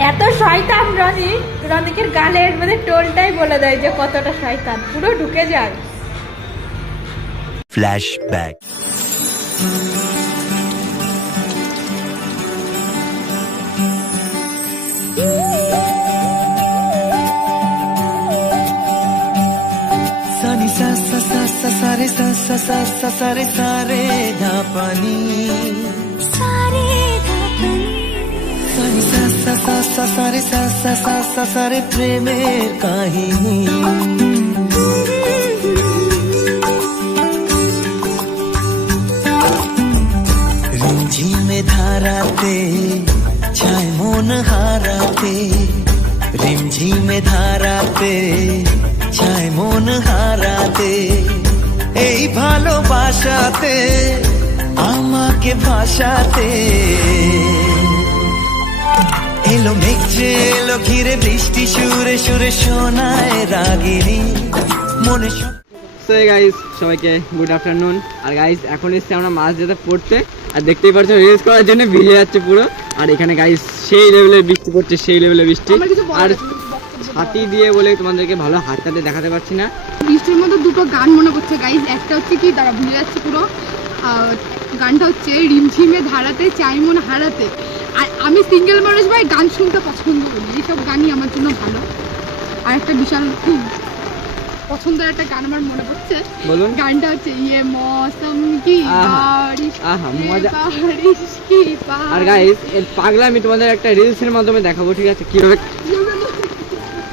এত শয়তান রনি রনিকের গালের মানে টোলটাই বলে দেয় যে কতটা শয়তান পুরো ঢুকে যায়। ফ্ল্যাশব্যাক সারে সা সারে সারে ধা পানি সারে সা সারে সা সা সা সা সারে প্রেমের কাহিনী রিমঝিমে ধারাতে চায় মন হারাতে রিমঝিমে ধারাতে চায় মন হারাতে এই ভালোবাসাতে আমাকে ভাষাতে এলো মেঘ যে এলো ঘিরে বৃষ্টি সুরে সুরে শোনায় রাগিনী। মনে সো গাইস সবাইকে গুড আফটারনুন আর গাইস এখন এসছি আমরা মাছ যেতে পড়তে। আর দেখতেই পাচ্ছ রিলস করার জন্য ভিজে যাচ্ছে পুরো। আর এখানে গাইস সেই লেভেলের বৃষ্টি পড়ছে সেই লেভেলের বৃষ্টি। আর ছাতি দিয়ে বলে তোমাদেরকে ভালো হাতটাতে দেখাতে পারছি না। বৃষ্টির মধ্যে দুটো গান মনে করছে গাইজ একটা হচ্ছে কি তারা ভুলে যাচ্ছে পুরো। গানটা হচ্ছে রিমঝিমে ধারাতে চাই মন হারাতে। আর আমি সিঙ্গেল মানুষ ভাই গান শুনতে পছন্দ করি এইসব গানই আমার জন্য ভালো। আর একটা বিশাল খুব পছন্দের একটা গান আমার মনে পড়ছে। বলুন। গানটা হচ্ছে ইয়ে মৌসম কি বারিশ আহা, মজা। বারিশ কি আর গাইস এর পাগলা আমি তোমাদের একটা রিলসের মাধ্যমে দেখাবো ঠিক আছে? কীভাবে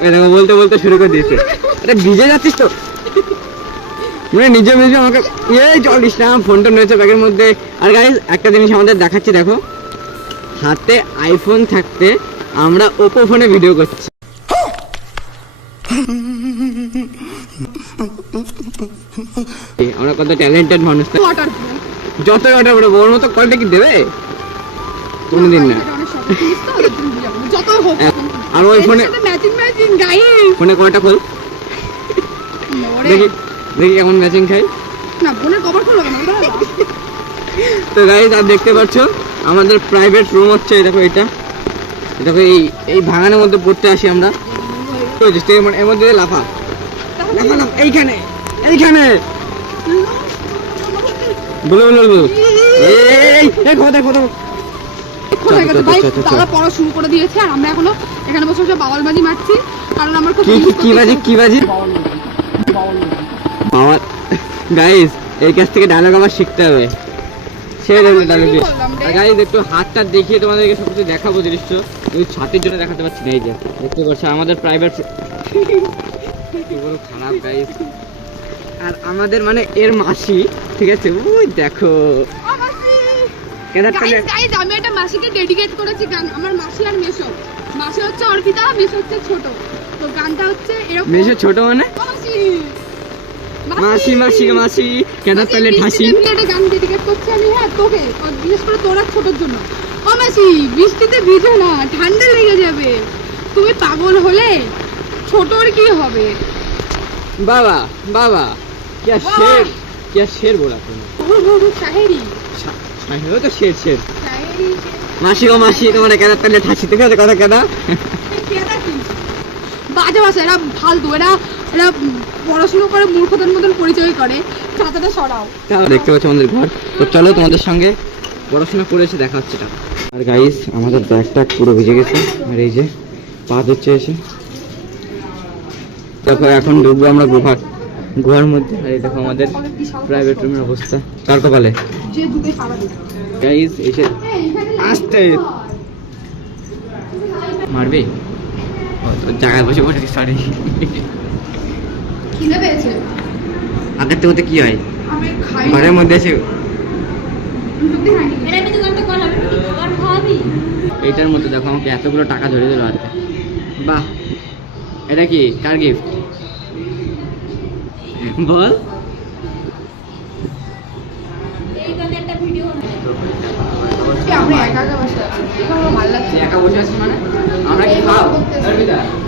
এই দেখো বলতে বলতে শুরু করে দিয়েছে। আরে ভিজে যাচ্ছিস তো? মানে নিজে নিজে আমাকে এই চলিস না ফোনটা রয়েছে ব্যাগের মধ্যে। আর গাইস একটা জিনিস আমাদের দেখাচ্ছি দেখো। হাতে আইফোন থাকতে আমরা ওপো ফোনে ভিডিও করছি। আমরা কত ট্যালেন্টেড মানুষ যত অর্ডার করব ওর মতো কোয়ালিটি কি দেবে? কোনোদিন না। আর ওই ফোনে ফোনে কয়টা খোল। দেখি দেখি কেমন ম্যাচিং খাই কভার না। তো গাইজ আর দেখতে পাচ্ছ? আমাদের প্রাইভেট রুম হচ্ছে এই দেখো এটা। দেখো এই এই ভাঙানোর মধ্যে পড়তে আসি আমরা। এর- মধ্যে লাফা। লাফা লাফা এইখানে এইখানে। বলো বলো বলো এই গেছে ভাই পড়া শুরু করে দিয়েছে আর আমরা এখনও এখানে বসে বসে বাওয়াল বাজি মারছি কারণ আমার খুব কি কি কি বাজি কি বাজি? গাইস এই কাছ থেকে ডায়লগ আবার শিখতে হবে। একটু হাতটা দেখিয়ে তোমাদেরকে সব কিছু দেখাবো দৃশ্য। ওই ছাতির জন্য দেখাতে পারছি না এই যে দেখতে পাচ্ছ আমাদের প্রাইভেট খারাপ আর আমাদের মানে এর মাসি ঠিক আছে? ওই দেখো। আমি একটা মাসিকে ডেডিকেট করেছি গান। আমার মাসি আর মেশো। মাসি হচ্ছে অর্পিতা মেশো হচ্ছে ছোট। তো গানটা হচ্ছে এরকম মেশো ছোট মানে? মাসি! মাসি মাসি মাসি কেন তাহলে ঠাসি বৃষ্টিতে ভিজে একটা গান ডেডিকেট করছি আমি হ্যাঁ তোকে আর বিশেষ করে তোর আর ছোটোর জন্য ও মাসি বৃষ্টিতে ভিজো না ঠান্ডা লেগে যাবে তুমি পাগল হলে ছোটর কি হবে বাবা বাবা क्या शेर क्या शेर बोला तूने ওর বড় শাহেরি वो तो शेर शेर শাহেরি মাসি ও মাসি তোমার কেন তাহলে ঠাসি ঠিক আছে কথা কেন কেনা কি? বাজে বাসা এরা ফালতু এরা এরা পড়াশুনো করে মূর্খতার মতন পরিচয় করে ছাতাটা সরাও। দেখতে পাচ্ছ আমাদের ঘর। তো চলো তোমাদের সঙ্গে পড়াশোনা করে এসে দেখা হচ্ছে আর গাইস আমাদের ব্যাগটা পুরো ভিজে গেছে। আর এই যে পা হচ্ছে এসে। দেখো এখন ঢুকবো আমরা গুহা গুহার মধ্যে। আর এই দেখো আমাদের প্রাইভেট রুমের অবস্থা। কার কপালে? গাইস এসে আসতে। মারবে? জায়গায় বসে বসে সরি খিদে পেয়েছে? আগের থেকে কি হয়? আমি খাই ঘরের মধ্যে আছে এইটার মধ্যে দেখো আমাকে এতগুলো টাকা ধরে দিল হাতে। বাহ। এটা কি? কার গিফট বল। একা বসে আছি। মানে? আমরা কি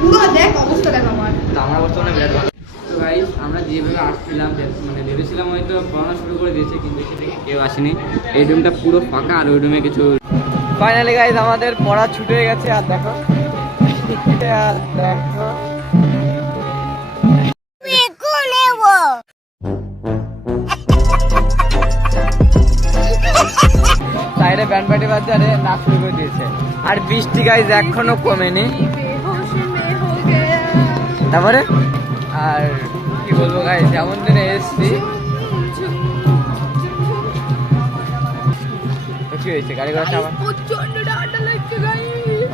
পুরো দেখ অবস্থা দেখ আমার। বিরাট ভালো। তো গাইস আমরা যেভাবে আসছিলাম মানে ভেবেছিলাম হয়তো পড়ানো শুরু করে দিয়েছে কিন্তু সে কেউ আসেনি। এই রুমটা পুরো ফাঁকা আর ওই রুমে কিছু ফাইনালি গাইস আমাদের পড়া ছুটে গেছে আর দেখো। দেখো। সাইডে ব্যান্ড পার্টি বাজছে আরে নাচ শুরু করে দিয়েছে। আর বৃষ্টি গাইজ এখনও কমেনি। তারপরে? আর কি বলব গাইজ যেমন দিনে এসছি। কি হয়েছে গাড়ি ঘোড়া লাগছে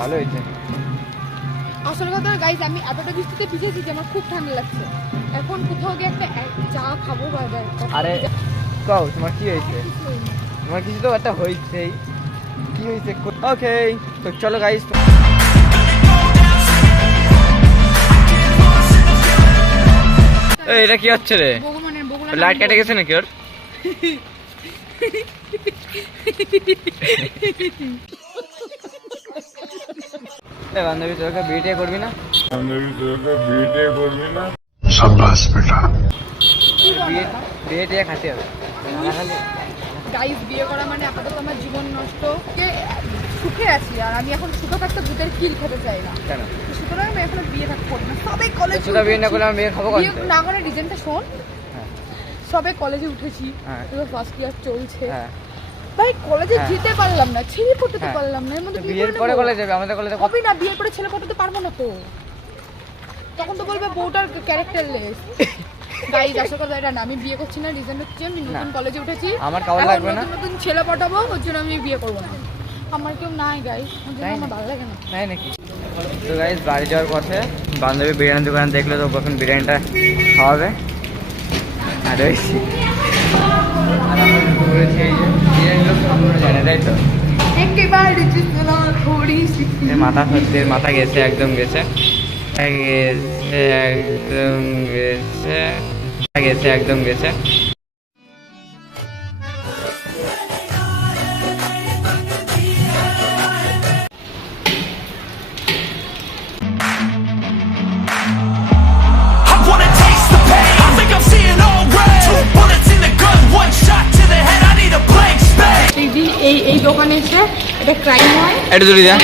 ভালো হয়েছে। আসল কথা গাইস আমি এতটা বৃষ্টিতে ভিজেছি যে আমার খুব ঠান্ডা লাগছে। এখন কোথাও গিয়ে একটা এক চা খাব বারবার আরে কও তোমার কি হয়েছে? তোমার কিছু তো একটা হয়েছেই। কি হয়েছে? ওকে তো চলো গাইস এটা কি হচ্ছে রে? লাইট কেটে গেছে নাকি ওর? বান্ধবী তোকে বিয়ে করবি না? বিয়ে বিয়ে টিয়ে খাতে হবে। গাইস বিয়ে করা মানে আপাতত আমার জীবন নষ্ট। কে সুখে আছি আর আমি এখন সুখে থাকতে ভূতের কিল খেতে চাই না। কেন? সুতরাং আমি এখন বিয়ে থাকতে না। সবাই কলেজ সুধা বিয়ে না করলে আমি বিয়ে খাব বিয়ে না করে রিজেনটা শোন। হ্যাঁ। সবে কলেজে উঠেছি। এবার ফার্স্ট ইয়ার চলছে। হ্যাঁ। ভাই কলেজে হ্যাঁ। যেতে পারলাম না ছেলে পড়তে। পারলাম না। এর মধ্যে বিয়ের করে পরে। কলেজ যাবে? আমাদের কলেজে হবে না বিয়ের পরে ছেলে পটাতে পারব না তো। তখন তো বলবে বউটার ক্যারেক্টারলেস গাইজ আসল কথা এটা না আমি বিয়ে করছি না রিজন হচ্ছে আমি নতুন কলেজে উঠেছি। আমার কাউর লাগবে না। নতুন নতুন ছেলে পটাবো ওর জন্য আমি বিয়ে করব না। আমার কেউ নাই আমার ভালো লাগে না। নাই নাকি? তো গাইজ বাড়ি যাওয়ার পথে বান্ধবী বিরিয়ানি দোকান দেখলে তো কখন বিরিয়ানিটা খাওয়াবে। আর ওই মাথা সত্যি মাথা গেছে একদম গেছে। গেছে একদম গেছে। গেছে একদম গেছে। এই দিন এই এই দোকানে এসে এটা ক্রাইম হয়। এটা দূরে যা।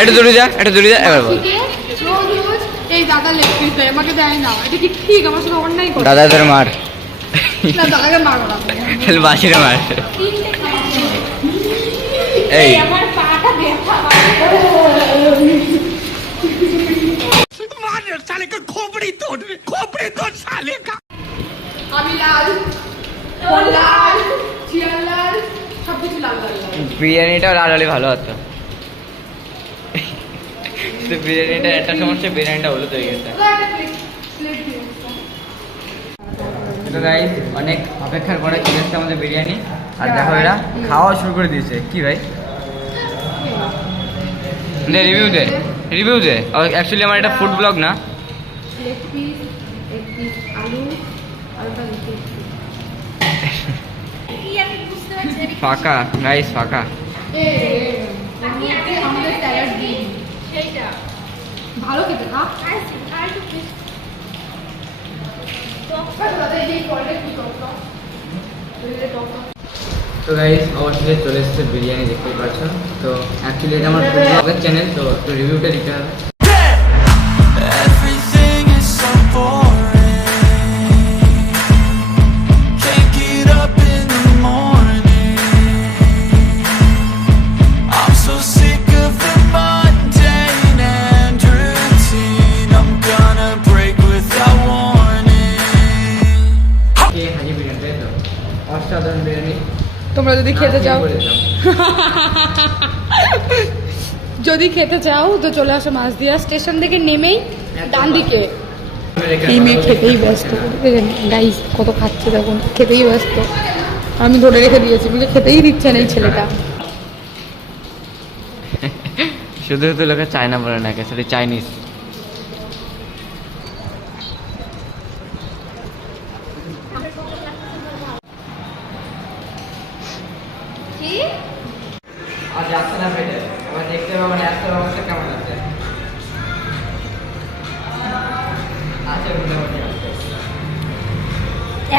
এটা দূরে যা এটা দূরে যা এবার বল। এই দাদা লেগ পিস দেয় আমাকে দেয় না। এটা কি ঠিক? আমার সাথে অন্যায় করে দাদা মার। না দাদাকে মারবো না। বাসিরে মার। এই আমার পাটা ব্যথা। বিরিয়ানিটাও লাল হলে ভালো হতো। বিরিয়ানিটা একটা সমস্যা বিরিয়ানিটা হলুদ হয়ে গেছে। তো অনেক অপেক্ষার পরে চলে এসছে আমাদের বিরিয়ানি। আর দেখো এরা খাওয়া শুরু করে দিয়েছে। কি ভাই? দে রিভিউ দে রিভিউ দে। অ্যাকচুয়ালি আমার এটা ফুড ব্লগ না লেগ পিস এক পিস আলু আর ওটা রেখে কি আমি বুঝতে পারছি না। ফাঁকা গাইস ফাঁকা। ভালো খেতে না? তো গাইস অবশ্যই চলে এসেছে বিরিয়ানি দেখতেই পাচ্ছ তো অ্যাকচুয়ালি এটা আমার ব্লগের চ্যানেল তো রিভিউটা দিতে হবে। যদি খেতে চাও তো চলে আসো মাছদিয়া স্টেশন থেকে নেমেই ডান দিকে এই মেয়ে খেতেই ব্যস্ত। গাইস কত খাচ্ছে তখন খেতেই ব্যস্ত। আমি ধরে রেখে দিয়েছি বুঝে খেতেই দিচ্ছে না এই ছেলেটা। শুধু শুধু লোকে চায়না বলে না সেটা চাইনিজ যাচ্ছে না পেটে? দেখতে হবে মানে একটা অবস্থা কেমন আছে? আছে মোটামুটি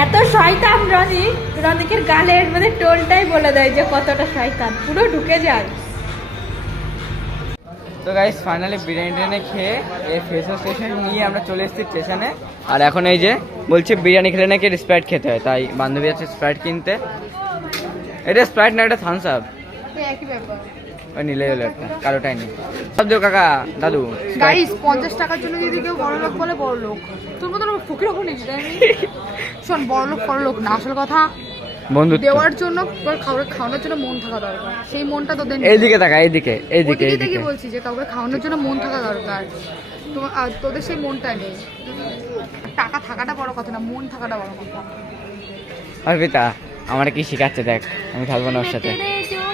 এত শয়তান রনি রনিকের গালের মানে টোলটাই বলে দেয় যে কতটা শয়তান পুরো ঢুকে যায়। তো গাইস ফাইনালি বিরিয়ানি টিরিয়ানি খেয়ে এই ফেসো স্টেশন নিয়ে আমরা চলে এসেছি স্টেশনে আর এখন এই যে বলছে বিরিয়ানি খেলে নাকি স্প্রাইট খেতে হয়। তাই বান্ধবী আছে স্প্রাইট কিনতে। এটা স্প্রাইট না এটা থামস আপ ওই নিলে হলো একটা কালোটাই নেই সব দিও কাকা দাদু। গাইস পঞ্চাশ টাকার জন্য যদি কেউ বড় লোক বলে বড় লোক। তোর মতো ফকির হব নাকি তাই শোন বড় লোক বড় লোক না আসল কথা। বন্ধুত্ব। দেওয়ার জন্য খাওয়ানোর জন্য মন থাকা দরকার। সেই মনটা তোদের নেই। এইদিকে তাকা এইদিকে এইদিকে এইদিকে। বলছি যে কাউকে খাওয়ানোর জন্য মন থাকা দরকার। তোদের সেই মনটা নেই। টাকা থাকাটা বড় কথা না মন থাকাটা বড় কথা। অর্পিতা আমার কি শিখাচ্ছে দেখ আমি থাকব না ওর সাথে।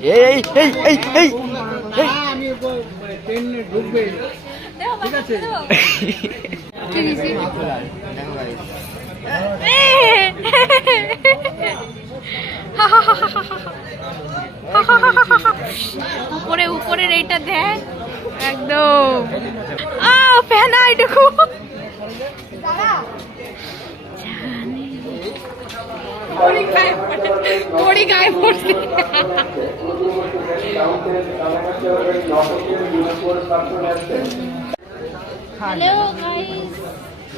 এই এই এই এই এই এই। কি উপরে উপরের এইটা দেখ। একদম। আ ফেনা এটুকু গায়ে গায়ে পড়ছে। হ্যালো গাইস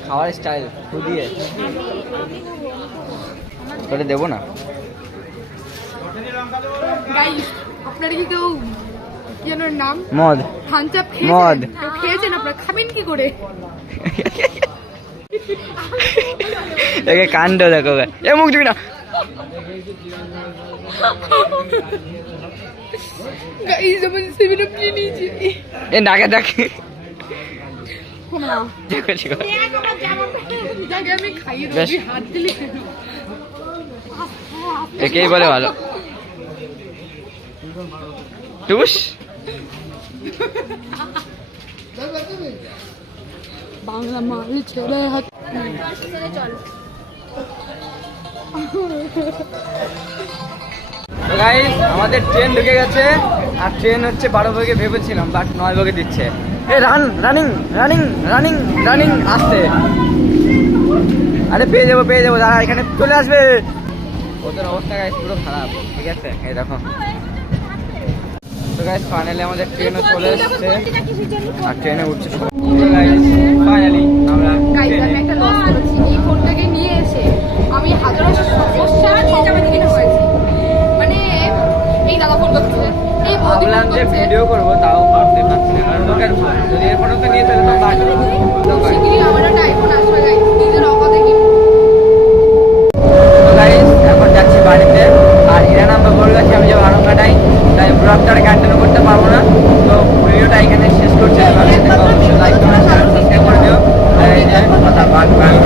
খাওয়ার স্টাইল দিয়ে তোরে দেবো না? গাইস আপনারা কি কেউ নাম মদ। থানচাপ মদ। খেয়েছেন আপনারা? খাবেন কি করে? একে কাণ্ড দেখো এ মুখ দিবি না। এ ডাকে ডাকে না। দেখো একেই বলে ভালো। টুস। বাংলা মাল গাইস আমাদের ট্রেন ঢুকে গেছে আর ট্রেন হচ্ছে বারো ভাগে ভেবেছিলাম বাট নয় ভাগে দিচ্ছে। Run running running running running আরে পেয়ে যাব পেয়ে যাব দাঁড়া এখানে চলে আসবে। ওদের অবস্থা গাইস পুরো খারাপ ঠিক আছে? এই দেখো। তো গাইস ফাইনালি আমাদের ট্রেনও চলে এসছে। আর ট্রেনে উঠছে guys, ফাইনালি আমরা গাইস আমি একটা লস করেছি এই ফোনটাকে নিয়ে এসে আমি হাজারো সমস্যা নিয়ে যাবে। দিকে হয়েছে মানে এই দাদা ফোন করছে। এই ভাবলাম যে ভিডিও করব তাও পারতে পারছি না। কারণ দোকান যদি এরপর ওকে নিয়ে চলে তো বাজবে শিগগিরই আমার একটা আইফোন আসবে গাইস নিজের অকাতে কি গাইস এখন যাচ্ছি বাড়িতে। আর ইরা নাম্বার বলল যে আমি যে আরও কাটাই তাই ব্লগটা কন্টিনিউ করতে পারব না। তো ভিডিওটা এখানে শেষ করছি। লাইক ในในประสาทบาน